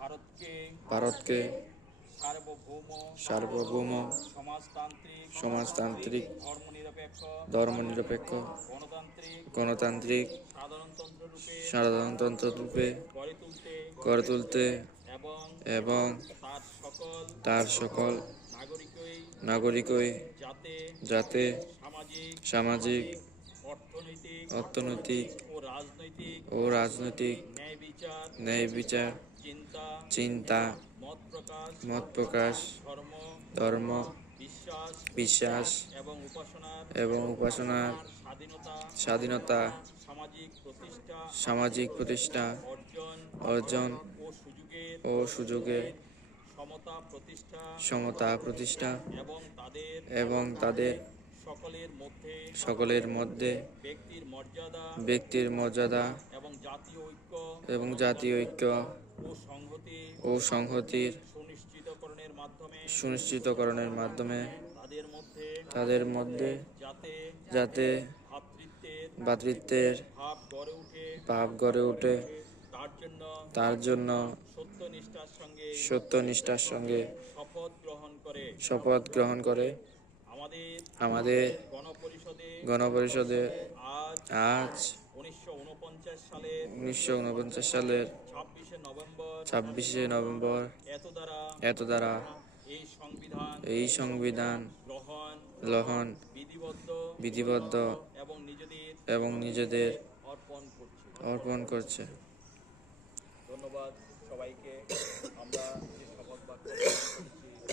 ভারতকে ভারতকে সার্বভৌম সার্বভৌম সমাজতান্ত্রিক ধর্মনিরপেক্ষ গণতান্ত্রিক সাধারণতন্ত্র রূপে গড়ে তুলতে এবং তার সকল নাগরিকই যাতে সামাজিক, অর্থনৈতিক ও রাজনৈতিক ন্যায় বিচার, চিন্তা, মত প্রকাশ, ধর্ম, বিশ্বাস এবং উপাসনার স্বাধীনতা, সামাজিক প্রতিষ্ঠা অর্জন ও সুযোগের সমতা প্রতিষ্ঠা এবং তাদের সকলের মধ্যে ব্যক্তির মর্যাদা এবং জাতীয় ঐক্য ও সংহতির সুনিশ্চিতকরণের মাধ্যমে তাদের মধ্যে যাতে ভ্রাতৃত্বের ভাব গড়ে ওঠে, তার জন্য সত্যনিষ্ঠার সঙ্গে শপথ গ্রহণ করে আমাদের গণপরিষদের আজ 1949 সালের 26শে নভেম্বর এত দ্বারা এই সংবিধান গ্রহণ বিধিবদ্ধ এবং নিজেদের অর্পণ করছে। ধন্যবাদ সবাইকে। আমরা যে শপথ বাক্য